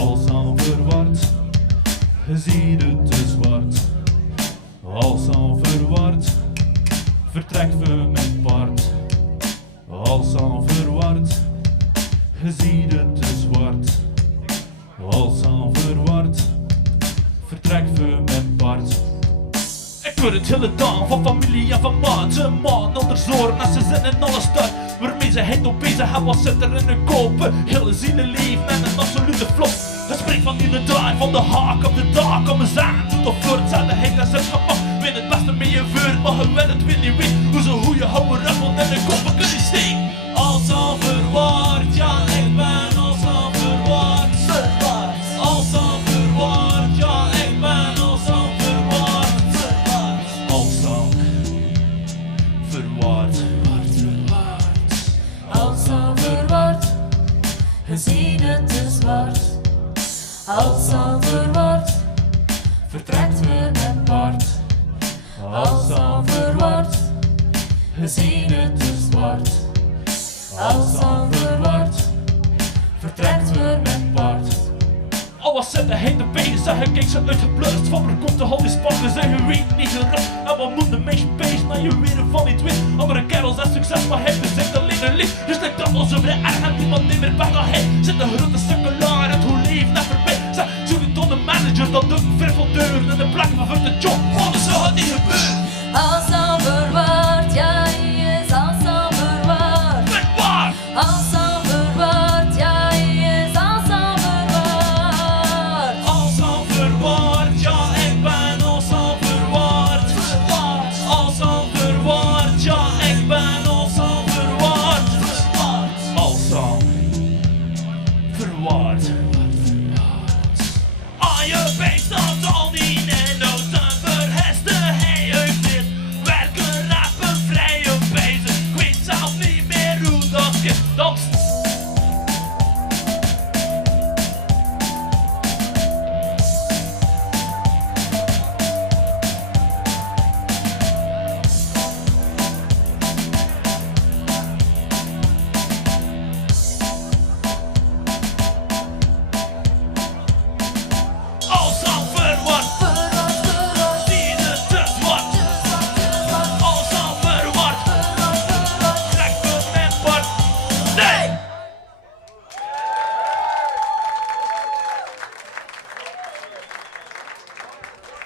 Alsan verward, je ziet het te zwart. Alsan verward, vertrekt we met paard. Alsan verward, je ziet het te zwart. Alsan verward, vertrekt we met paard. Ik word het hele dag van familie en van maat. Een man onder zorgen en ze zijn in alle stad. Waarmee ze het op bezig hebben, wat zit er in hun kopen. Hele zielen leven en een absolute flop. Het spreekt van die draai, van de haak op de dak. Om eens aan, doet of voortzettigheid en zet gemak. Weet het beste mee je vuur, maar je weet het weer niet weet. Hoe ze hoe je houden up, want in de koppen kun je steken. Alsan verward, ja ik ben alsan verward. Alsan verward, ja ik ben alsan verward. Alsan verward. Alsan verward, je ziet het te zwart. Alsan verward, vertrekt weer met paard. Alsan verward, je ziet het te zwart. Alsan verward, vertrekt weer met paard. Al was zitten heen de benen, zeg ik ze uitgeblust. Van waar komt de hal die spannen, zeg je weet niet gerust. En wat moet de meisje bezig, nou je weer van niet weet. Andere kerels en succes, maar hij bezit alleen een lief. Dus lijkt dat als over de erg en niemand neemt meer weg dan hij. Zit een grote stukken laar en hoe leven net voorbij. Zeg, zoek het tot de manager, dat doet een ver van deuren. En de plek van de job, alles zo gaat niet gebeuren. Alsan verward, ja hij is alsan verward. Met waar? Alsan